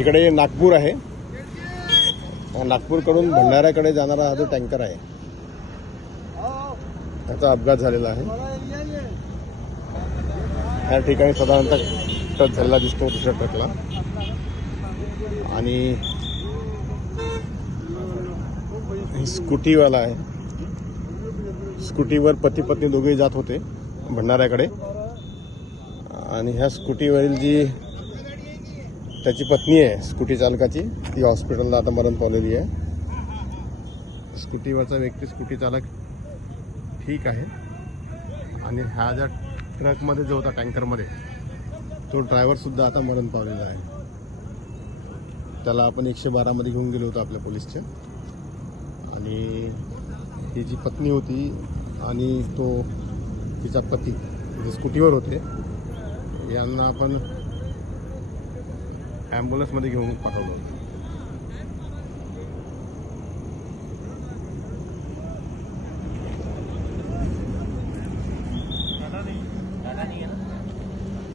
इकडे नागपूर आहे. नागपूरकडून भंडाऱ्याकडे जाणारा हा जो टँकर आहे त्याचा अपघात झालेला आहे. या ठिकाणी साधारणतः टच झालेला दिसतो दुसऱ्या ट्रकला. आणि स्कूटीवाला आहे. स्कूटीवर पती पत्नी दोघेही जात होते भंडाऱ्याकडे. आणि ह्या स्कूटीवरील जी त्याची पत्नी आहे स्कूटी चालकाची ती हॉस्पिटलला आता मरण पावलेली आहे. स्कूटीवरचा व्यक्ती स्कूटी चालक ठीक आहे. आणि ह्या ज्या ट्रकमध्ये जो होता टँकरमध्ये तो ड्रायव्हर सुद्धा आता मरण पावलेला आहे. त्याला आपण 112 मध्ये घेऊन गेलो होतो आपल्या पोलिसच्या. आणि ही जी पत्नी होती आणि तो तिचा पती जे स्कूटीवर होते यांना आपण ॲम्ब्युलन्समध्ये घेऊन पाठवलं.